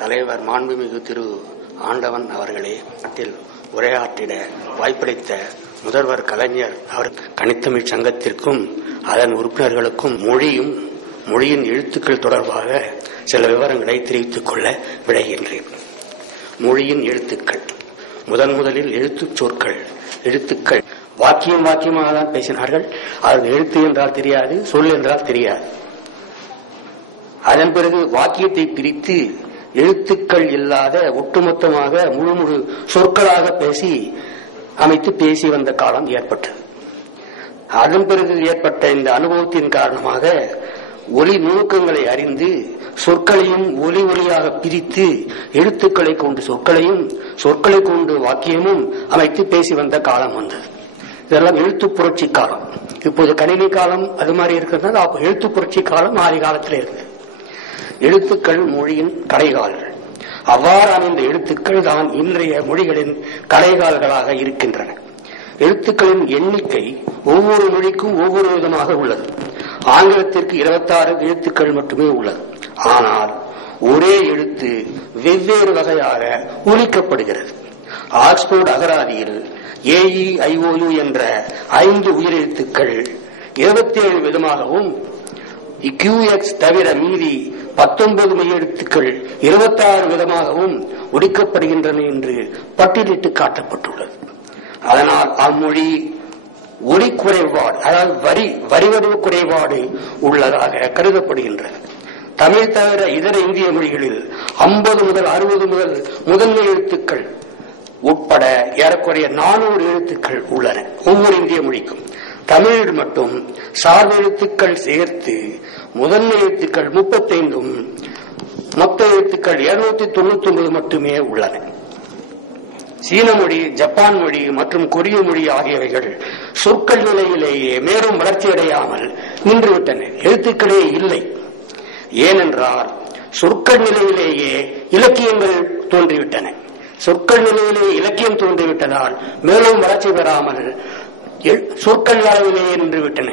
தலைவர் மாண்புமிகு திரு ஆண்டவன் அவர்களே, நாட்டில் உரையாற்றிட வாய்ப்பளித்த முதல்வர் கலைஞர் அவர் கணித்தமிழ் சங்கத்திற்கும் அதன் உறுப்பினர்களுக்கும் மொழியின் எழுத்துக்கள் தொடர்பாக சில விவரங்களை தெரிவித்துக் கொள்ள விளைகின்றேன். மொழியின் எழுத்துக்கள் முதலில் எழுத்துக்கள் வாக்கியமாக தான் பேசினார்கள். அது எழுத்து என்றால் தெரியாது, சொல் என்றால் தெரியாது. அதன் பிறகு வாக்கியத்தை பிரித்து எழுத்துக்கள் இல்லாத ஒட்டுமொத்தமாக முழு சொற்களாக பேசி வந்த காலம் ஏற்பட்டது. அதன் பிறகு ஏற்பட்ட இந்த அனுபவத்தின் காரணமாக ஒலி நுணுக்கங்களை அறிந்து சொற்களையும் ஒலியாக பிரித்து எழுத்துக்களை கொண்டு சொற்களை கொண்டு வாக்கியமும் அமைத்து பேசி வந்த காலம் வந்தது. இதெல்லாம் எழுத்து புரட்சி காலம். இப்போது கணினி காலம் அது மாதிரி இருக்கிறது. அப்ப எழுத்து புரட்சி காலம் ஆதி காலத்தில் இருக்கு. எழுத்துக்கள் மொழியின் கலைகால்கள். அவ்வாறு அமைந்த எழுத்துக்கள் தான் இன்றைய மொழிகளின் கலைகால்களாக இருக்கின்றன. எழுத்துக்களின் எண்ணிக்கை ஒவ்வொரு மொழிக்கும் ஒவ்வொரு விதமாக உள்ளது. ஆங்கிலத்திற்கு 26 எழுத்துக்கள் மட்டுமே உள்ளது. ஆனால் ஒரே எழுத்து வெவ்வேறு வகையாக ஒலிக்கப்படுகிறது. ஆக்ஸ்போர்ட் அகராதியில் AEIOU என்ற 5 உயிரெழுத்துக்கள் 27 விதமாகவும், QX தவிர மீதி 19 மெய்யெழுத்துக்கள் 26 விதமாகவும் ஒலிக்கப்படுகின்றன என்று பட்டியலிட்டு காட்டப்பட்டுள்ளது. அதனால் அம்மொழி ஒலி குறைபாடு, அதாவது வரிவடிவ குறைபாடு உள்ளதாக கருதப்படுகின்றது. தமிழ் தவிர இதர இந்திய மொழிகளில் 50 முதல் 60 முதல் முதன்மை எழுத்துக்கள் உட்பட ஏறக்குறைய 400 எழுத்துக்கள் உள்ளன ஒவ்வொரு இந்திய மொழிக்கும். தமிழில் மட்டும் சார்பு எழுத்துக்கள் சேர்த்து முதன்மை எழுத்துக்கள் 35, மொத்த எழுத்துக்கள் 299 மட்டுமே உள்ளன. சீன மொழி, ஜப்பான் மொழி மற்றும் கொரிய மொழி ஆகியவைகள் சொற்கள் நிலையிலேயே மேலும் வளர்ச்சியடையாமல் நின்றுவிட்டன. எழுத்துக்களே இல்லை. ஏனென்றால் சொற்கள் நிலையிலேயே இலக்கியங்கள் தோன்றிவிட்டன. சொற்கள் நிலையிலேயே இலக்கியம் தோன்றிவிட்டதால் மேலும் வளர்ச்சி பெறாமல் சொற்கள் அளவிலேயே நின்றுவிட்டன.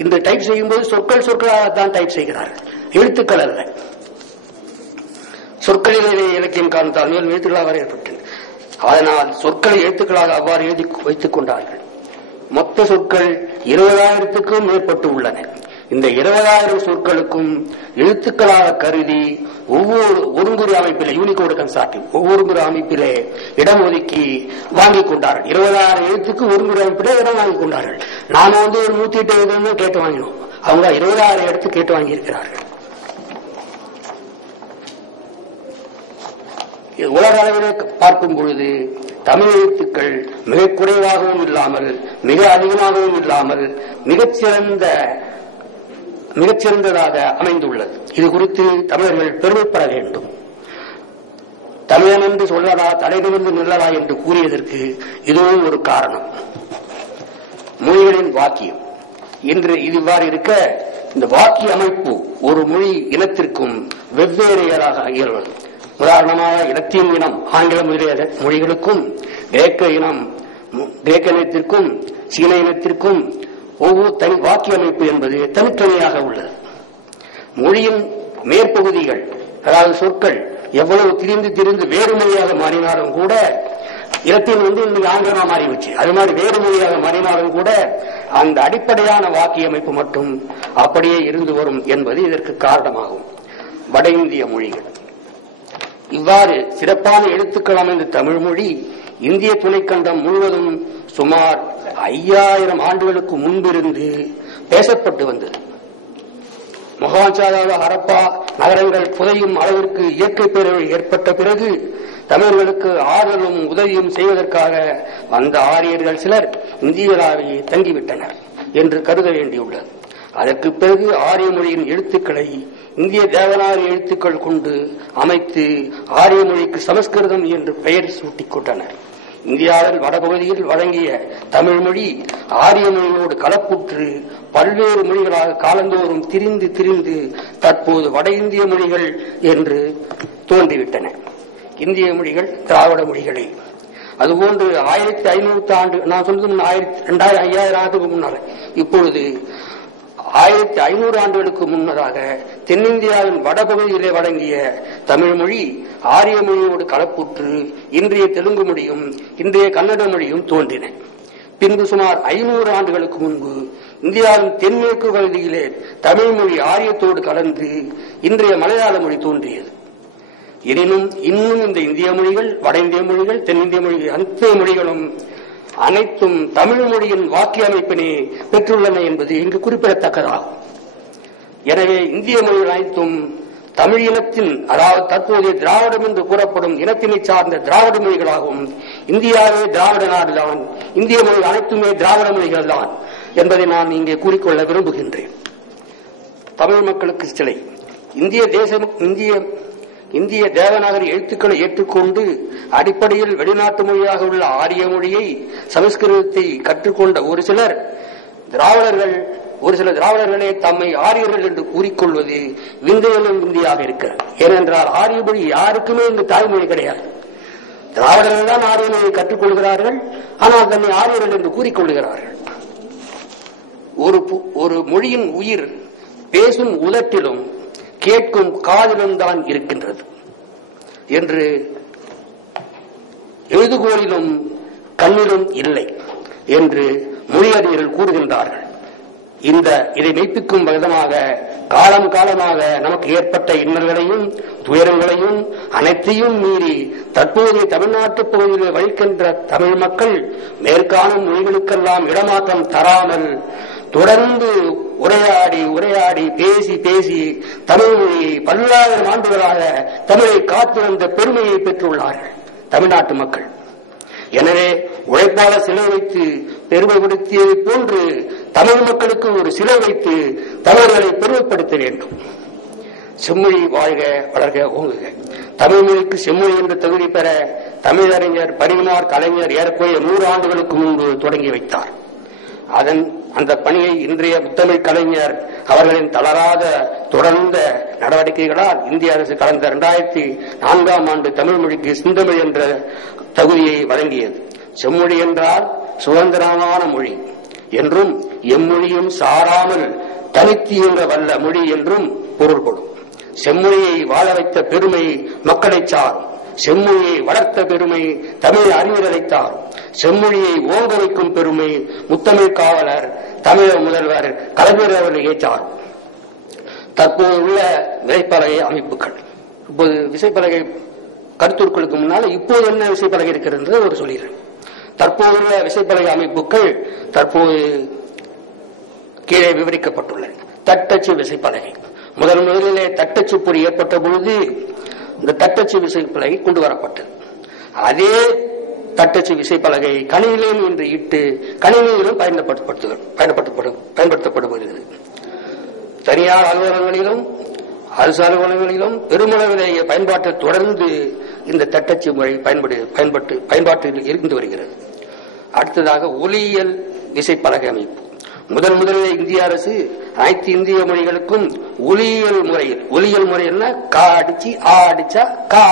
இன்று டைப் செய்யும் போது சொற்களாகத்தான் டைப் செய்கிறார்கள், எழுத்துக்கள் அல்ல. சொற்களிலேயே இலக்கியம் காண்பால் மேலும் எழுத்துக்களாக வரையப்பட்டன. அதனால் சொற்களை எழுத்துக்களாக அவ்வாறு எழுதி வைத்துக் கொண்டார்கள். மொத்த சொற்கள் 20,000க்கும் மேற்பட்டு உள்ளன. இந்த 20,000 சொற்களுக்கும் எழுத்துக்களாக கருதி ஒருங்குறு அமைப்பிலே யூனிகோடு கன்சார்டிவ் ஒவ்வொரு அமைப்பிலே இடம் ஒதுக்கி வாங்கிக் கொண்டார்கள். 20,000 எழுத்துக்கு ஒருங்குறு அமைப்பிலே இடம் வாங்கிக் கொண்டார்கள். நாம ஒரு 108 கேட்டு வாங்கினோம். அவங்க 20,000 எடுத்து கேட்டு வாங்கி இருக்கிறார்கள். உலக அளவிலே பார்க்கும் பொழுது தமிழ் எழுத்துக்கள் மிக குறைவாகவும் இல்லாமல் மிக அதிகமாகவும் இல்லாமல் மிகச்சிறந்ததாக அமைந்துள்ளது. இது குறித்து தமிழர்கள் பெருமைப்பட வேண்டும். தமிழன் என்று சொல்லலா, தலைநிமிர்ந்து நில்லலா என்று கூறியதற்கு இதுவும் ஒரு காரணம். மொழிகளின் வாக்கியம் இன்று இவ்வாறு இருக்க, இந்த வாக்கிய அமைப்பு ஒரு மொழி இனத்திற்கும் வெவ்வேறு இயல்புள்ளது. உதாரணமாக இலத்தீன் இனம் ஆங்கில முதலிய மொழிகளுக்கும் கிரேக்க இனத்திற்கும் சீன இனத்திற்கும் ஒவ்வொரு தனி வாக்கிய அமைப்பு என்பது தனித்தனியாக உள்ளது. மொழியின் மேற்பகுதிகள், அதாவது சொற்கள் எவ்வளவு திரிந்து வேறு மொழியாக மாறினாலும் கூட, இலத்தீன் இன்னைக்கு ஆங்கிலமா மாறிவிச்சு, அது மாதிரி வேறு மொழியாக மாறினாலும் கூட அந்த அடிப்படையான வாக்கிய அமைப்பு மட்டும் அப்படியே இருந்து வரும் என்பது இதற்கு காரணமாகும். வட இந்திய மொழிகள் இவ்வாறு சிறப்பான எழுத்துக்கள் அமைந்த தமிழ் மொழி இந்திய துணைக்கண்டம் முழுவதும் சுமார் 5000 ஆண்டுகளுக்கு முன்பிருந்து பேசப்பட்டு வந்தது. மொஹஞ்சதாரோ, ஹரப்பா நகரங்கள் புதையும் அளவிற்கு இயற்கை பேரழிவு ஏற்பட்ட பிறகு தமிழர்களுக்கு ஆதரவும் உதவியும் செய்வதற்காக வந்த ஆரியர்கள் சிலர் இந்தியாவிலேயே தங்கிவிட்டனர் என்று கருத வேண்டியுள்ளது. அதற்கு பிறகு ஆரிய மொழியின் எழுத்துக்களை இந்திய தேவநாகரி எழுத்துக்கள் கொண்டு அமைத்து ஆரிய மொழிக்கு சமஸ்கிருதம் என்று பெயர் சூட்டிக் கொண்டனர். இந்தியாவில் வடபகுதியில் வழங்கிய தமிழ் மொழி ஆரிய மொழியோடு கலப்புற்று பல்வேறு மொழிகளாக காலந்தோறும் திரிந்து தற்போது வட இந்திய மொழிகள் என்று தோன்றிவிட்டன. இந்திய மொழிகள் திராவிட மொழிகளே. அதுபோன்று 1500 ஆண்டு, நான் சொல்றது 2000 ஆண்டுக்கு முன்னால, இப்பொழுது 1500 ஆண்டுகளுக்கு முன்னதாக தென்னிந்தியாவின் வடபகுதியிலே வழங்கிய தமிழ் மொழி ஆரிய மொழியோடு கலப்புற்று இன்றைய தெலுங்கு மொழியும் இன்றைய கன்னட மொழியும் தோன்றின. பின்பு சுமார் 500 ஆண்டுகளுக்கு முன்பு இந்தியாவின் தென்மேற்கு பகுதியிலே தமிழ் மொழி ஆரியத்தோடு கலந்து இன்றைய மலையாள மொழி தோன்றியது. எனினும் இன்னும் இந்த இந்திய மொழிகள், வட இந்திய மொழிகள், தென்னிந்திய மொழிகள், அனைத்து மொழிகளும் அனைத்தும் தமிழ் மொழியின் வாக்கிய அமைப்பினை பெற்றுள்ளன என்பது இங்கு குறிப்பிடத்தக்கதாகும். எனவே இந்திய மொழிகள் அனைத்தும் தமிழ் இனத்தின், அதாவது தற்போதைய திராவிடம் என்று கூறப்படும் இனத்தினை சார்ந்த திராவிட மொழிகளாகவும், இந்தியாவே திராவிட நாடுதான், இந்திய மொழிகள் அனைத்துமே திராவிட மொழிகள் தான் என்பதை நான் இங்கே கூறிக்கொள்ள விரும்புகின்றேன். தமிழ் மக்களுக்கு சிலை இந்திய தேவநாகரி எழுத்துக்களை ஏற்றுக்கொண்டு அடிப்படையில் வெளிநாட்டு மொழியாக உள்ள ஆரிய மொழியை, சமஸ்கிருதத்தை கற்றுக்கொண்ட ஒரு சில திராவிடர்களே தம்மை ஆரியர்கள் என்று கூறிக்கொள்வது விந்தையிலும் விந்தியாக இருக்கிறது. ஏனென்றால் ஆரிய மொழி யாருக்குமே இந்த தாய்மொழி கிடையாது. திராவிடர்கள் தான் ஆரிய மொழியை கற்றுக்கொள்கிறார்கள், ஆனால் தன்னை ஆரியர்கள் என்று கூறிக்கொள்கிறார்கள். ஒரு மொழியின் உயிர் பேசும் உதட்டிலும் கேட்கும் காதிலும் தான் இருக்கின்றது என்று எழுதுகோலிலும் கண்ணிலும் இல்லை என்று மொழியறிஞர்கள் கூறுகின்றார்கள். இதை மெய்ப்பிக்கும் விதமாக காலம் காலமாக நமக்கு ஏற்பட்ட இன்னல்களையும் துயரங்களையும் அனைத்தையும் மீறி தற்போதைய தமிழ்நாட்டு பகுதியில் வழிக்கின்ற தமிழ் மக்கள் மேற்காணும் மொழிகளுக்கெல்லாம் இடமாற்றம் தராமல் தொடர்ந்து உரையாடி பேசி தமிழ் மொழியை பல்லாயிரம் ஆண்டுகளாக தமிழை காத்து வந்த பெருமையை பெற்றுள்ளார்கள் தமிழ்நாட்டு மக்கள். எனவே உழைப்பாளர் சிலை வைத்து பெருமைப்படுத்தியதை போன்று தமிழ் மக்களுக்கு ஒரு சிலை வைத்து தமிழர்களை பெருமைப்படுத்த வேண்டும். செம்மொழி வாழ்க, வளர்க, ஓங்குக. தமிழ் மொழிக்கு செம்மொழி என்ற தகுதி பெற தமிழறிஞர் பரிமார் கலைஞர் ஏறக்குறைய 100 ஆண்டுகளுக்கு முன்பு தொடங்கி வைத்தார். அந்த பணியை இன்றைய முத்தமிழ் கலைஞர் அவர்களின் தளராத தொடர்ந்த நடவடிக்கைகளால் இந்திய அரசு கடந்த 2004ஆம் ஆண்டு தமிழ் மொழிக்கு செந்தமிழ் என்ற தகுதியை வழங்கியது. செம்மொழி என்றால் சுதந்திரமான மொழி என்றும், எம்மொழியும் சாராமல் தனித்து இயங்க வல்ல மொழி என்றும் பொருள்படும். செம்மொழியை வாழ வைத்த பெருமை மக்களை சாரும். செம்மொழியை வளர்த்த பெருமை தமிழ் அறிஞர்களை சாரும். செம்மொழியை ஓங்க வைக்கும் பெருமை முத்தமிழ் காவலர் தமிழக முதல்வர் கலைஞர் அவர்களை சாரும். தற்போது உள்ள விசைப்பலகை அமைப்புகள், இப்போது விசைப்பலகை கருத்துருக்களுக்கு முன்னால் இப்போது என்ன விசைப்பலகை இருக்கிறது ஒரு சொல்கிறேன். தற்போதுள்ள விசைப்பலகை அமைப்புகள் தற்போது கீழே விவரிக்கப்பட்டுள்ளன. தட்டச்சு விசைப்பலகை முதலிலே தட்டச்சு பொறி ஏற்பட்ட பொழுது இந்த தட்டச்சு விசைப்பலகை கொண்டு வரப்பட்டது. அதே தட்டச்சு விசைப்பலகை கணினியிலும் இன்று இட்டு கணினியிலும் பயன்படுத்தப்படுகிறது. தனியார் அலுவலகங்களிலும் அரசு அலுவலகங்களிலும் பெருமளவிலேயே பயன்பாட்டை தொடர்ந்து இந்த தட்டச்சு மொழி பயன்பாட்டில் இருந்து வருகிறது. அடுத்ததாக ஒலியியல் விசைப்பலகை அமைப்பு. முதலில் இந்திய அரசு அனைத்து இந்திய மொழிகளுக்கும் ஒலியியல் முறையில் கா அடிச்சு ஆ அடிச்சா கா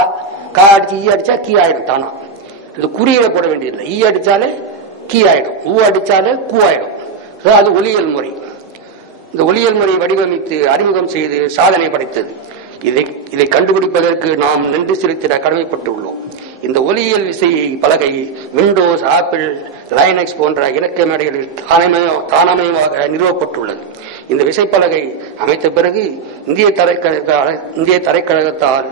அடிச்சு ஈ அடிச்சா கீ ஆயிடும். தானா இது குறியில போட வேண்டியதில்லை. ஈ அடிச்சாலே கீ ஆயிடும், ஊ அடிச்சாலே கூ ஆயிடும். அது ஒலியியல் முறை. இந்த ஒலியியல் முறை வடிவமைத்து அறிமுகம் செய்து சாதனை படைத்தது. இதை கண்டுபிடிப்பதற்கு நாம் நன்றி செலுத்திட கடமைப்பட்டுள்ளோம். இந்த ஒலியியல் விசை பலகை விண்டோஸ், ஆப்பிள், லைனக்ஸ் போன்ற இலக்க மேடைகளில் தானமயமாக நிறுவப்பட்டுள்ளது. இந்த விசைப்பலகை அமைத்த பிறகு இந்திய தரைக்கழகத்தால்